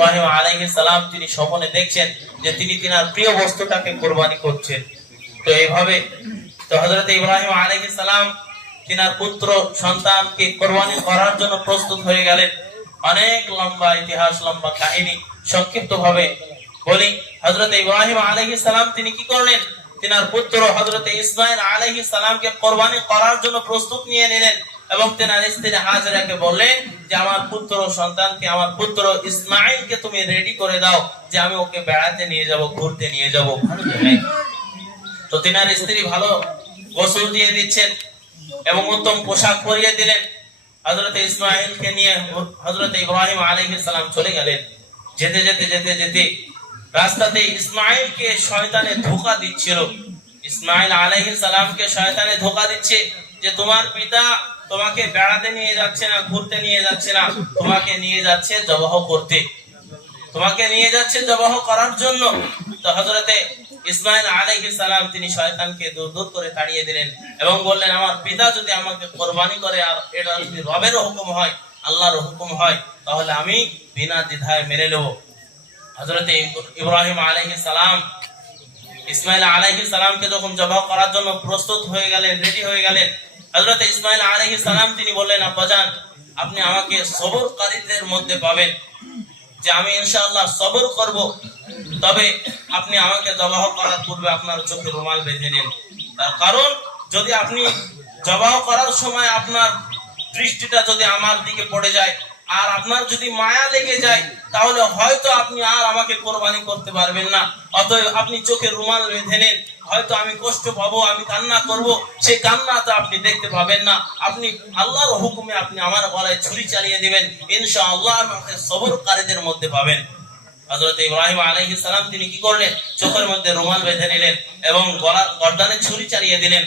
ইব্রাহিম আলাইহিস সালাম তিনি স্বপ্নে দেখছেন যে তিনি তিনার প্রিয় বস্তুটাকে কোরবানি করছেন। তো এইভাবে তো হযরত ইব্রাহিম আলাইহিস সালাম তিনার পুত্র সন্তানকে কোরবানি করার জন্য প্রস্তুত হয়ে গেলেন। অনেক লম্বা ইতিহাস, লম্বা কাহিনী সংক্ষিপ্ত ভাবে বলি। হযরত ইব্রাহিম আলাইহিস সালাম তিনি কি করলেন? তিনার পুত্র হযরত ইসমাইল আলাইহিস সালামকে কোরবানি করার জন্য প্রস্তুত নিয়ে নিলেন। এবং তেনার স্ত্রী হাজরাকে বললেন যে, আমার পুত্র সন্তানকে, আমার পুত্র ইসমাইলকে তুমি রেডি করে দাও যে, আমি ওকে বেড়াতে নিয়ে যাব, ঘুরতে নিয়ে যাব। তো তিনার স্ত্রী ভালো গোসল দিয়ে দিচ্ছেন এবং উত্তম পোশাক পরিয়ে দিলেন। হজরত ইসমাইলকে নিয়ে হজরত ইব্রাহিম আলাইহিস সালাম চলে গেলেন। যেতে যেতে যেতে যেতে রাস্তাতে ইসমাইলকে শয়তানে ধোকা দিচ্ছিল। ইসমাইল আলাইহিস সালামকে শয়তানে ধোকা দিচ্ছে যে, তোমার পিতা তোমাকে বেড়াতে নিয়ে যাচ্ছে না, ঘুরতে নিয়ে যাচ্ছে না, তোমাকে নিয়ে যাচ্ছে জবাহ করতে। তোমাকে নিয়ে যাচ্ছে জবাহ করার জন্য। হজরতে ইসমাইল সালাম তিনি শয়তানকে দূর দূর করে তাড়িয়ে দিলেন এবং বললেন, আমার পিতা যদি আমাকে কোরবানি করে আর এটা যদি রবের হুকুম হয়, আল্লাহর হুকুম হয়, তাহলে আমি বিনা দ্বিধায় মেনে নেব। হজরতে ইব্রাহিম আলাইহিস সালাম ইসমাইল আলাইহিস সালামকে যখন জবাহ করার জন্য প্রস্তুত হয়ে গেলেন রেডি হয়ে গেলেন হযরত ইসমাইল আলহি সালাম তিনি বললেন আব্বাজান আপনি আমাকে সবরকারীদের মধ্যে পাবেন। যে আমি ইনশাআল্লাহ সবর করব, তবে আপনি আমাকে জবাহ করার পূর্বে আপনার চোখে রুমাল বেঁধে নিন। তার কারণ, যদি আপনি জবাহ করার সময় আপনার দৃষ্টিটা যদি আমার দিকে পড়ে যায় আর আপনার যদি মায়া লেগে যায়, তাহলে হয়তো আপনি আর আমাকে কোরবানি করতে পারবেন না। অতএব আপনি চোখে রুমাল বেঁধে নেন। হয়তো আমি কষ্ট পাবো, আমি কান্না করব। সেই কান্নাটা আপনি দেখতে পাবেন না। আপনি আল্লাহর হুকুমে আপনি আমার গলায় ছুরি চালিয়ে দিবেন। ইনশাআল্লাহ আমাকে সবরকারীদের মধ্যে পাবেন। হযরত ইব্রাহিম আলাইহিস সালাম তিনি কি করলেন? চোখের মধ্যে রুমাল বেঁধে নিলেন এবং গলা গর্দানে ছুরি চালিয়ে দিলেন।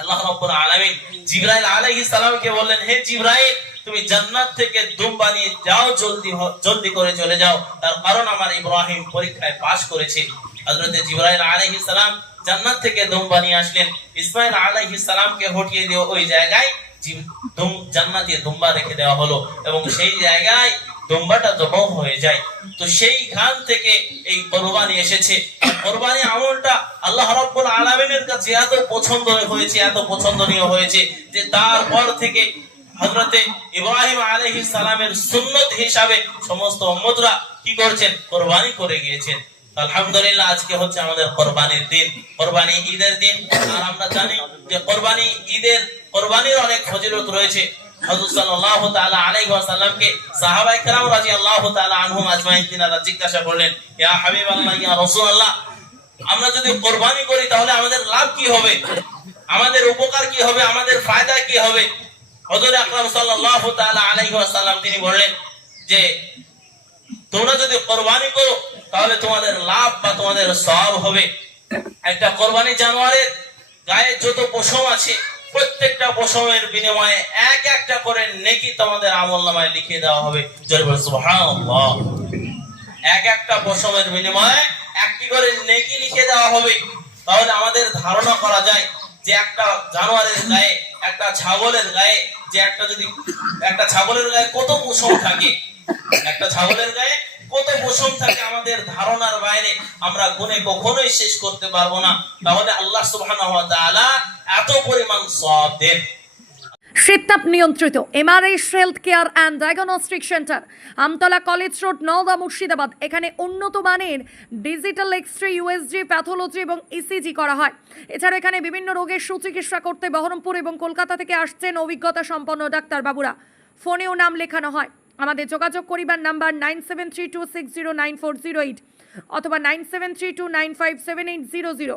আল্লাহ রাব্বুল আলামিন জিবরাইল আলাইহিস সালামকে বললেন, হে জিবরাইল তুমি জান্নাত থেকে দুম্বা নিয়ে যাও, জলদি জলদি করে চলে যাও। তার কারণ আমার ইব্রাহিম পরীক্ষায় পাশ করেছে। হযরত জিবরাইল আলাইহিস সালাম জান্নাত থেকে দুম্বা নিয়ে আসলেন। ইসমাইল আলাইহিস সালামকে হটিয়ে দিয়ে ওই জায়গায় দুম- দুম্বা রেখে দেওয়া হলো এবং সেই জায়গায় দুম্বাটা হয়ে যায়। তো সেইখান থেকে এই কোরবানি এসেছে। কোরবানি আমলটা আল্লাহ রাব্বুল আলামিনের কাছে এত পছন্দ হয়েছে, এত পছন্দনীয় হয়েছে যে তারপর থেকে হযরতে ইব্রাহিম আলাইহিস সালামের সুন্নত হিসাবে সমস্ত কি করছেন? কোরবানি করে গিয়েছেন। আলহামদুলিল্লাহ, আজকে হচ্ছে আমাদের কোরবানির দিন। কোরবানি ঈদের দিন। আর আমরা জানি যে কোরবানি ঈদের, কোরবানির অনেক ফজিলত রয়েছে। হযরত সাল্লাল্লাহু তাআলা আলাইহি সাহাবায়ে রাদিয়াল্লাহু তাআলা আনহুম আজমাইন, তিনারা জিজ্ঞাসা করলেন, ইয়া হাবিবাল্লাহ, ইয়া রাসূলুল্লাহ, আমরা যদি কোরবানি করি তাহলে আমাদের লাভ কি হবে? আমাদের উপকার কি হবে? আমাদের ফায়দা কি হবে? হযরত আকরাম তাআলা আলাইহি ওয়াসাল্লাম তিনি বললেন যে, তোমরা যদি কোরবানি করো, তাহলে তোমাদের লাভ বা তোমাদের সওয়াব হবে। একটা কোরবানি জানোয়ারের গায়ে যত পশম আছে, প্রত্যেকটা পশমের বিনিময়ে এক একটা করে নেকি তোমাদের আমল নামায় লিখে দেওয়া হবে। এক একটা পশমের বিনিময়ে একটি করে নেকি লিখে দেওয়া হবে। তাহলে আমাদের ধারণা করা যায় যে একটা জানোয়ারের গায়ে একটা ছাগলের গায়ে যে একটা যদি, একটা ছাগলের গায়ে কত পোষণ থাকে, একটা ছাগলের গায়ে কত পোষণ থাকে আমাদের ধারণার বাইরে আমরা গুনে কখনোই শেষ করতে পারব না। তাহলে আল্লাহ সুবহানাহু এত পরিমাণ সব দেন। শীততাপ নিয়ন্ত্রিত MRS health care and diagnostic centre Amtala college road Naoda Murshidabad. এখানে উন্নত মানের digital X ray USG pathology এবং ইসিজি করা হয়। এছাড়া এখানে বিভিন্ন রোগের সুচিকিৎসা করতে বহরমপুর এবং কলকাতা থেকে আসছেন অভিজ্ঞতা সম্পন্ন ডাক্তারবাবুরা ফোনেও নাম লেখানো হয়। আমাদের যোগাযোগ করিবার number nine seven three two six zero nine four zero eight অথবা nine seven three two nine five seven eight zero zero.